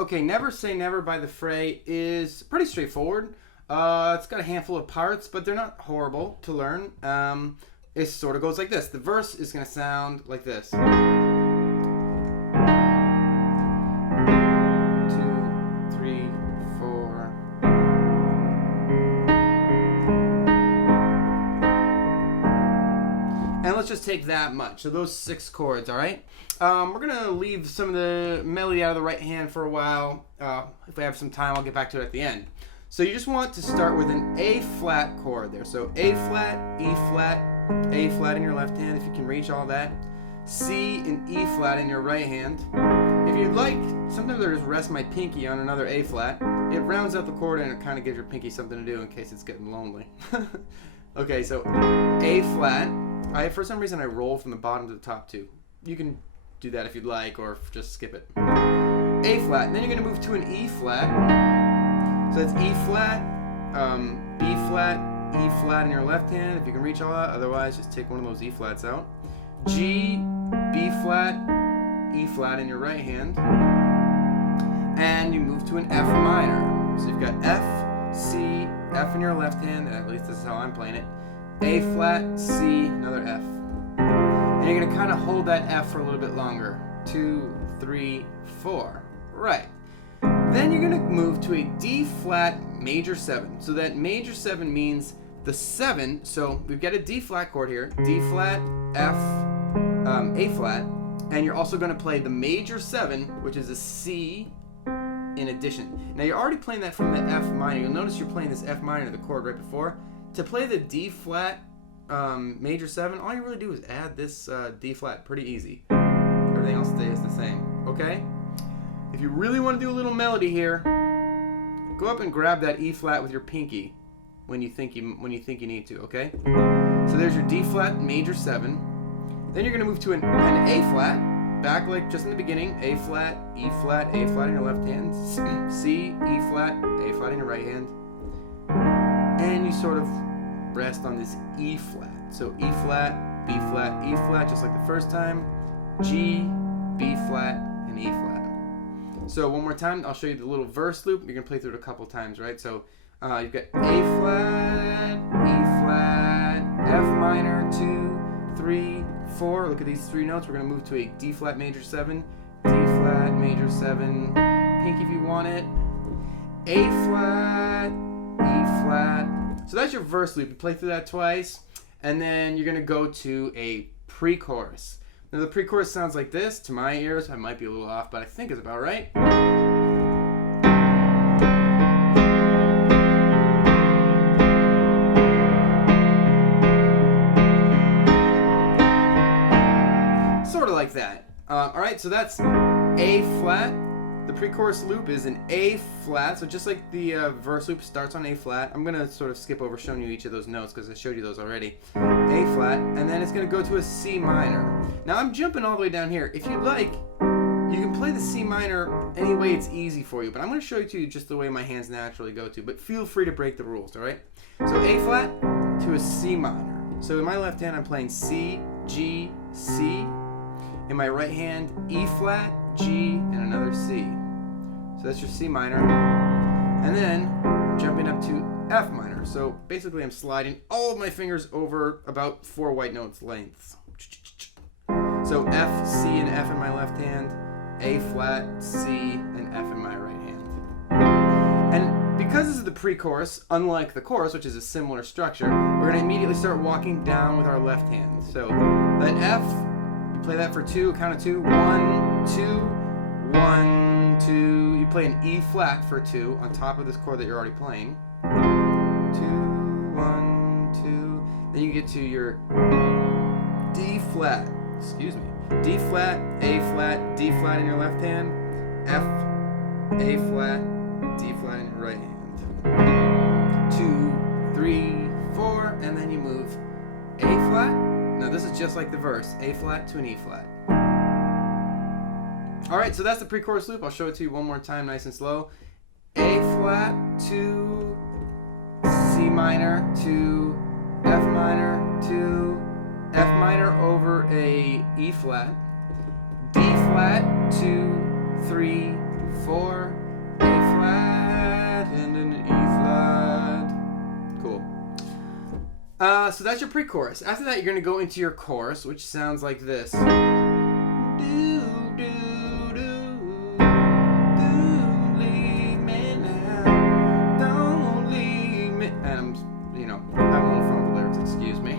Okay, Never Say Never by the Fray is pretty straightforward. It's got a handful of parts, but they're not horrible to learn. It sort of goes like this. The verse is going to sound like this. 2, 3, 4. And let's just take that much. So those 6 chords, all right? We're going to leave some of the melody out of the right hand for a while. If we have some time, I'll get back to it at the end. So you just want to start with an A flat chord there. So A flat, E flat, A flat in your left hand if you can reach all that. C and E flat in your right hand. If you'd like, sometimes I just rest my pinky on another A flat. It rounds out the chord and it kind of gives your pinky something to do in case it's getting lonely. Okay, so A flat. For some reason I roll from the bottom to the top too. You can do that if you'd like, or just skip it. A flat, and then you're going to move to an E flat. So it's E flat, B flat, E flat in your left hand if you can reach all that. Otherwise, just take one of those E flats out. G, B flat, E flat in your right hand, and you move to an F minor. So you've got F, C, F in your left hand. At least this is how I'm playing it. A flat, C, another F. And you're going to kind of hold that F for a little bit longer. 2, 3, 4. Right. Then you're going to move to a D flat major 7. So that major 7 means the 7. So we've got a D flat chord here. D flat, F, A flat. And you're also going to play the major 7, which is a C in addition. Now you're already playing that from the F minor. You'll notice you're playing this F minor, the chord right before. To play the D flat major 7, all you really do is add this D flat. Pretty easy. Everything else stays the same. Okay? If you really want to do a little melody here, go up and grab that E flat with your pinky when you think you need to. Okay? So there's your D flat major 7. Then you're going to move to an A flat, back like just in the beginning. A flat, E flat, A flat in your left hand. C, E flat, A flat in your right hand. And you sort of rest on this E flat. So E flat, B flat, E flat, just like the first time. G, B flat, and E flat. So one more time, I'll show you the little verse loop. You're going to play through it a couple times, right? So you've got A flat, E flat, F minor, 2, 3, 4. Look at these 3 notes. We're going to move to a D flat major 7, D flat major 7, pinky if you want it, A flat, E flat. So that's your verse loop. You play through that twice, and then you're going to go to a pre-chorus. Now the pre-chorus sounds like this. To my ears, I might be a little off, but I think it's about right. Sort of like that. Alright, so that's A flat. The pre-chorus loop is an A flat, so just like the verse loop starts on A flat, I'm going to sort of skip over showing you each of those notes because I showed you those already. A flat, and then it's going to go to a C minor. Now I'm jumping all the way down here. If you'd like, you can play the C minor any way it's easy for you, but I'm going to show you to you just the way my hands naturally go to, but feel free to break the rules, alright? So A flat to a C minor. So in my left hand I'm playing C, G, C. In my right hand, E flat, G, and another C. So that's your C minor. And then I'm jumping up to F minor. So basically I'm sliding all of my fingers over about 4 white notes lengths. So F, C, and F in my left hand, A flat, C, and F in my right hand. And because this is the pre-chorus, unlike the chorus, which is a similar structure, we're going to immediately start walking down with our left hand. So that F, you play that for 2, count of 2, 1, 2, 1, 2. You play an E flat for 2 on top of this chord that you're already playing. 2, 1, 2. Then you get to your D flat. Excuse me. D flat, A flat, D flat in your left hand. F, A flat, D flat in your right hand. 2, 3, 4, and then you move A flat. Now this is just like the verse. A flat to an E flat. Alright, so that's the pre-chorus loop. I'll show it to you one more time, nice and slow. A flat to C minor to F minor to F minor over a E flat. D flat, 2, 3, 4. So that's your pre-chorus. After that, you're going to go into your chorus, which sounds like this. Do, do, do, do, leave me now, don't leave me. And I'm, you know, I won't front the lyrics, excuse me.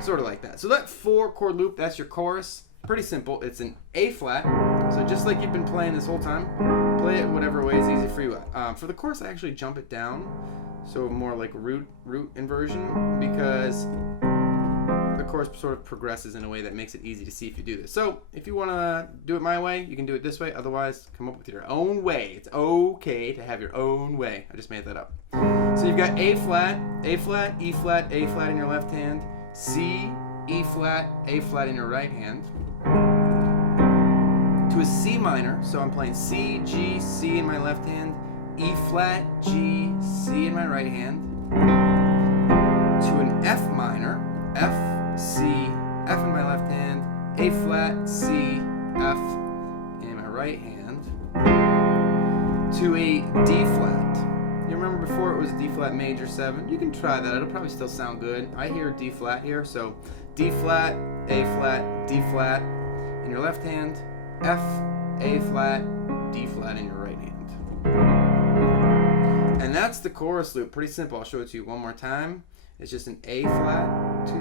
Sort of like that. So that 4-chord loop, that's your chorus. Pretty simple. It's an A flat. So just like you've been playing this whole time, play it whatever way is easy for you. For the chorus, I actually jump it down, so more like root inversion, because the chorus sort of progresses in a way that makes it easy to see if you do this. So if you want to do it my way, you can do it this way. Otherwise, come up with your own way. It's okay to have your own way. I just made that up. So you've got A flat, E flat, A flat in your left hand, C, E flat, A flat in your right hand, to a C minor, so I'm playing C, G, C in my left hand, E flat, G, C in my right hand, to an F minor, F, C, F in my left hand, A flat, C, F in my right hand, to a D flat. You remember before it was D flat major 7? You can try that, it'll probably still sound good. I hear D flat here, so D flat, A flat, D flat in your left hand, F, A flat, D flat in your right hand. And that's the chorus loop. Pretty simple. I'll show it to you one more time. It's just an A flat, 2,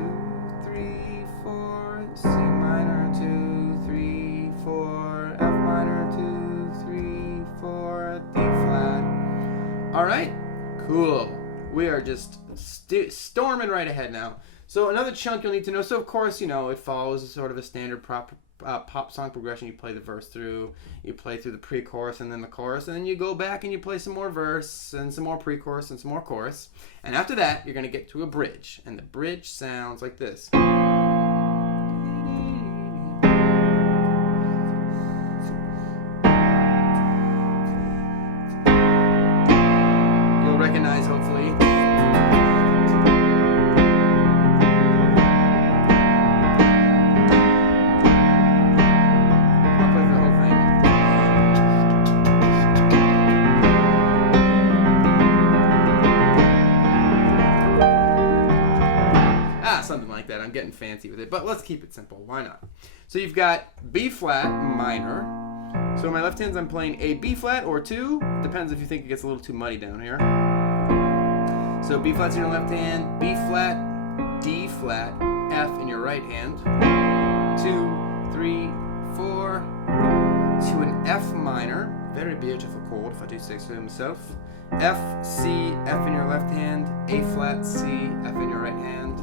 3, 4, C minor, 2, 3, 4, F minor, 2, 3, 4, D flat. All right, cool. We are just storming right ahead now. So another chunk you'll need to know. So of course, you know, it follows sort of a standard pop song progression. You play the verse through, you play through the pre-chorus and then the chorus, and then you go back and you play some more verse and some more pre-chorus and some more chorus. And after that, you're going to get to a bridge. And the bridge sounds like this. You'll recognize, hopefully. Something like that. I'm getting fancy with it, but let's keep it simple. Why not? So you've got B flat minor. So in my left hands, I'm playing a B flat or 2. Depends if you think it gets a little too muddy down here. So B flat's in your left hand, B flat, D flat, F in your right hand. 2, 3, 4, to an F minor. Very beautiful chord, if I do say so myself. F, C, F in your left hand, A flat, C, F in your right hand.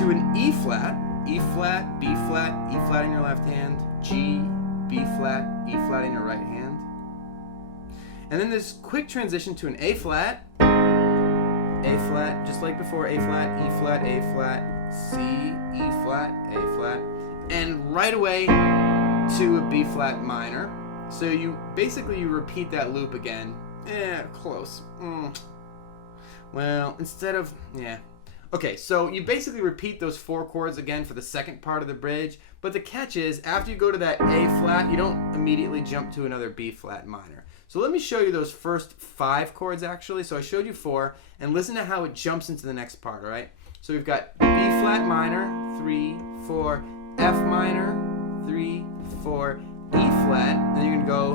To an E flat, B flat, E flat in your left hand, G, B flat, E flat in your right hand. And then this quick transition to an A flat, just like before, A flat, E flat, A flat, C, E flat, A flat, and right away to a B flat minor. So you repeat that loop again. Close. Well, instead of, Okay, so you basically repeat those 4 chords again for the second part of the bridge, but the catch is, after you go to that A flat, you don't immediately jump to another B flat minor. So let me show you those first 5 chords actually. So I showed you 4, and listen to how it jumps into the next part, all right? So we've got B flat minor, 3, 4, F minor, 3, 4, E flat, then you're gonna go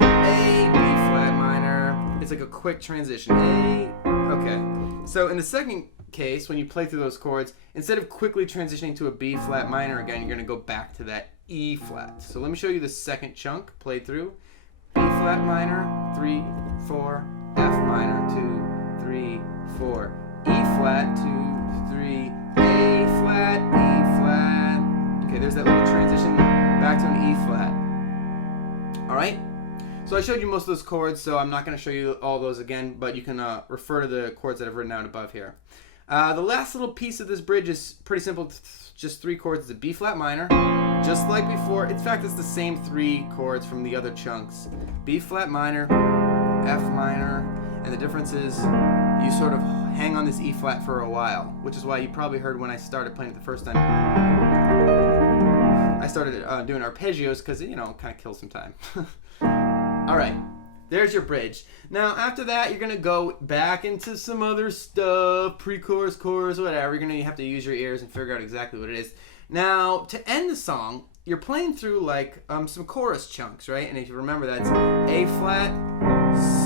A, B flat minor. It's like a quick transition. Okay. So in the second case, when you play through those chords, instead of quickly transitioning to a B flat minor again, you're gonna go back to that E flat. So let me show you the second chunk played through. B flat minor, 3, 4, F minor, 2, 3, 4, E flat, 2, 3, A flat, E flat. Okay, there's that little transition back to an E flat. All right, so I showed you most of those chords, so I'm not going to show you all those again, but you can refer to the chords that I've written out above here. The last little piece of this bridge is pretty simple, just 3 chords. It's a B flat minor, just like before. In fact, it's the same 3 chords from the other chunks. B flat minor, F minor, and the difference is you sort of hang on this E flat for a while, which is why you probably heard when I started playing it the first time, I started doing arpeggios because it, kind of kills some time. All right, there's your bridge. Now, after that, you're going to go back into some other stuff, pre-chorus, chorus, whatever. You're going to have to use your ears and figure out exactly what it is. Now, to end the song, you're playing through like some chorus chunks, right? And if you remember, that's A flat,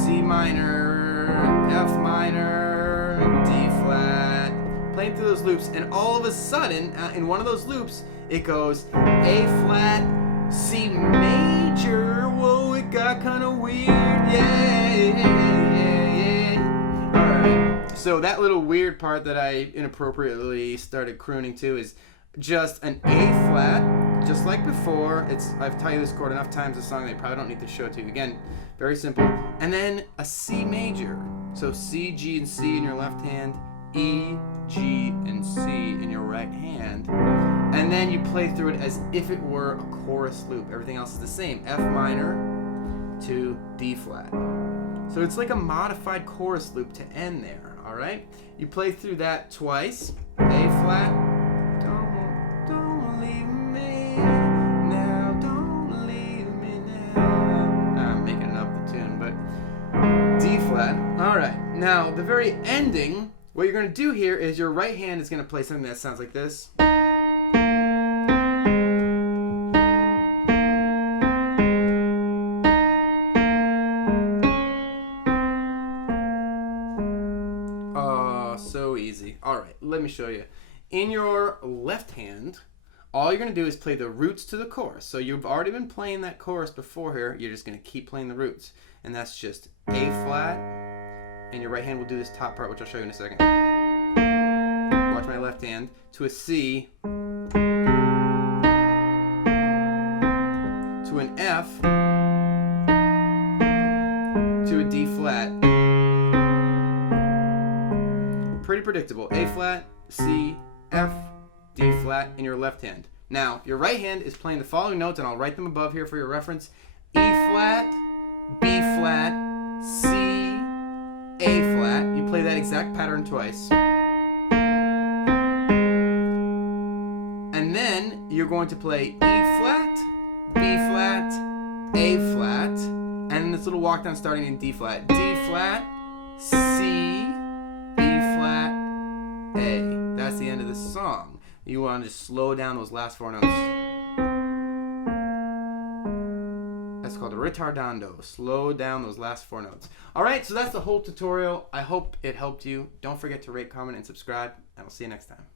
C minor, F minor, D flat. Playing through those loops, and all of a sudden, in one of those loops, it goes A flat, C major. Whoa, it got kind of weird. Yeah. All right. So that little weird part that I inappropriately started crooning to is just an A flat, just like before. I've taught you this chord enough times in the song that I probably don't need to show it to you again. Very simple. And then a C major. So C, G, and C in your left hand, E, G, and C in your right hand. And then you play through it as if it were a chorus loop. Everything else is the same. F minor to D flat. So it's like a modified chorus loop to end there, all right? You play through that twice. A flat. Don't leave me now. Don't leave me now. I'm making up the tune, but D flat. All right. Now, the very ending, what you're going to do here is your right hand is going to play something that sounds like this. So easy. All right, let me show you. In your left hand, all you're going to do is play the roots to the chorus. So you've already been playing that chorus before here. You're just going to keep playing the roots. And that's just A flat. And your right hand will do this top part, which I'll show you in a second. Watch my left hand. To a C. To an F. To a D flat. Pretty predictable. A flat, C, F, D flat in your left hand. Now, your right hand is playing the following notes, and I'll write them above here for your reference. E flat, B flat, C, A flat. You play that exact pattern twice. And then you're going to play E flat, B flat, A flat, and this little walk down starting in D flat. D flat, C, A. That's the end of the song. You want to just slow down those last four notes. That's called a ritardando. Slow down those last four notes. All right, so that's the whole tutorial. I hope it helped you. Don't forget to rate, comment, and subscribe, and I'll see you next time.